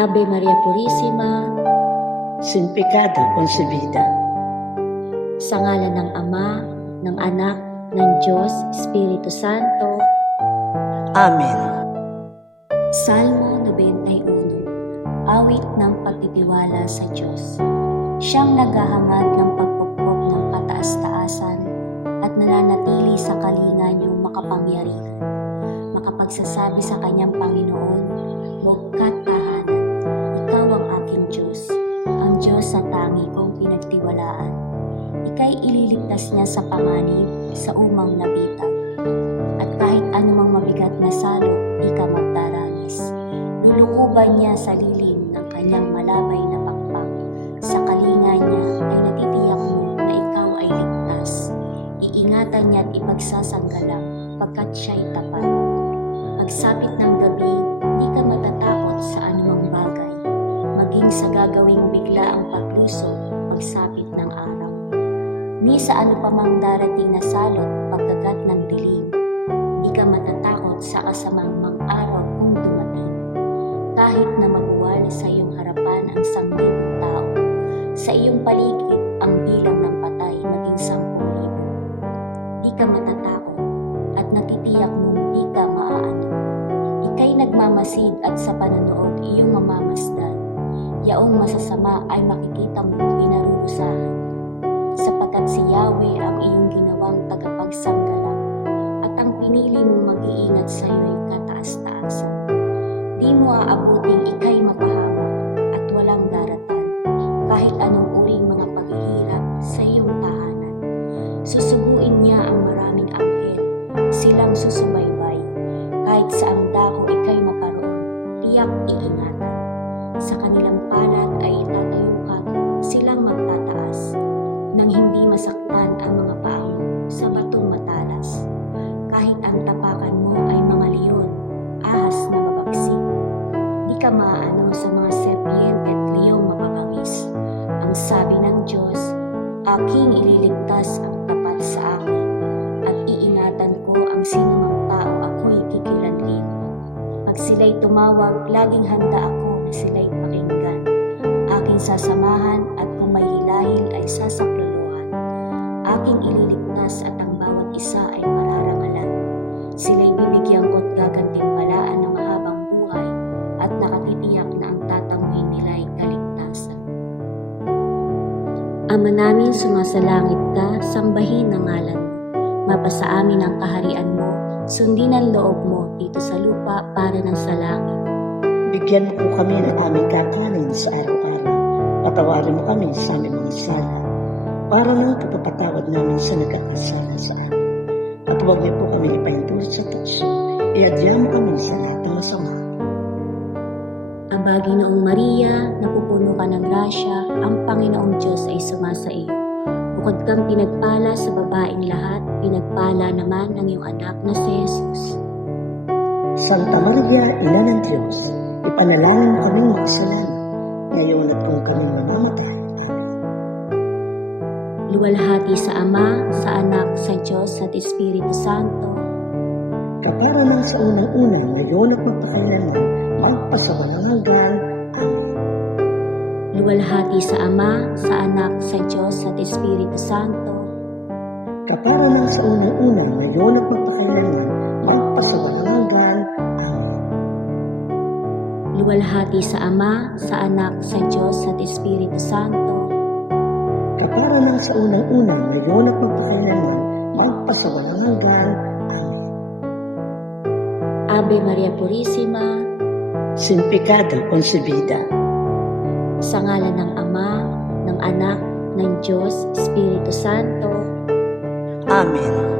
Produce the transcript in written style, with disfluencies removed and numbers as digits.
Ave Maria Purisima, sin pecado concebida. sa ngalan ng Ama, ng Anak, ng Diyos, Espiritu Santo. Amen. Salmo 91. Awit ng pagtitiwala sa Diyos. Siyang naghahangad ng pagpupok ng kataas-taasan at nananatili sa kalinga niyong makapangyarihan. Makapagsasabi sa kanyang Panginoon, huwag ka tahanan. Ikaw ang aking Diyos, ang Diyos sa tangi kong pinagtiwalaan. Ika'y ililigtas niya sa panganib, sa umang nabitag. At kahit anumang mabigat na salot, di ka magdaranas. Lulukuban niya sa lilim ng kanyang malabay na pakpak. Sa kalinga niya ay natitiyak mo na ikaw ay ligtas. Iingatan niya at ipagsasanggalang pagkat siya'y tapat. Pagsapit ng gabi, di ka matatakot sa anumang bagay. Maging sa gagawing bigla ang paglusog, pagsapit ng araw. Ni sa ano pa mang darating na salot, pagkagat ng dilim. Di ka matatakot sa kasamang mang-araw kung dumating. Kahit na mabuwal sa iyong harapan ang 1,000 tao, sa iyong paligid ang bilang ng patay maging 10,000. Di ka matatakot at natitiyak mong di ka maaano. Ika'y nagmamasid at sa panonood iyong mamamasdan. Yaong masasama ay makikita mong pinarurusahan. Sapagkat si Yahweh ang iyong ginawang tagapagsanggalang at ang pinili mong mag-iingat sa iyo'y kataas-taasan. Di mo aabuting ika'y mapahamak at walang daratan kahit anong uring mga paghihirap sa iyong tahanan. Susuguin niya ang maraming anghel, silang susubaybay. Kahit saang dako ika'y maparoon, tiyak iingatan. Sa kanilang palat ay itatayo ka, silang magtataas, nang hindi masaktan ang mga paa mo sa batong matalas. Kahit ang tapakan mo ay mga leon, ahas na mabagsik, di ka maaano sa mga serpiente at leong mapapangis. Ang sabi ng Diyos, aking ililigtas ang tapat sa akin, at iingatan ko ang sinumang tao ako'y kikilanlin. Pag sila'y tumawag, laging handa ako na sila'y pakinggan. Aking sasamahan at kung may hilahil ay sasaklolohan. Aking ililigtas at ang bawat isa ay mararangalan. Sila'y bibigyan ko't gagantimpalaan ng mahabang buhay at nakatitiyak na ang tatanguin nila'y kaligtasan. Ama namin, sumasalangit ka, sambahin ang ngalan mo. Mapasa amin ang kaharian mo, sundin ang loob mo dito sa lupa para ng sa langit. Bigyan mo po kami ng aming kakanin sa araw-araw. Patawarin mo kami sa aming mga sala, para ng pagpapatawad namin sa nagkakasala sa amin. At huwag niyo po kami ipaintulot sa tukso, iadyan mo kami sa lahat ng masama. Aba, Ginoong Maria, napupuno ka ng grasya, ang Panginoong Diyos ay sumasa iyo. Bukod kang pinagpala sa babaeng lahat, pinagpala naman ng iyong anak na si Jesus. Santa Maria, Ina ng Diyos, ipanalangin mo kaming makasalanan, ngayon at kung kami mamamatay. Luwalhati sa Ama, sa Anak, sa Diyos at Espiritu Santo. Kapara ng sa unang-unang, ngayon at magpakailanman, magpasawalang hanggan. Amen. Luwalhati sa Ama, sa Anak, sa Diyos at Espiritu Santo. Kapara ng sa unang-unang, ngayon at magpakailanman, magpasawalang hanggan. Amen. Luwalhati sa Ama, sa Anak, sa Diyos at Espiritu Santo. Kapara ng sa unang-unang, ngayon at magpakailanman, magpasawalang hanggan. Amen. Ave Maria Purisima, Sin pecado concebida. sa ngalan ng Ama, ng Anak, ng Diyos, Espiritu Santo. Amen.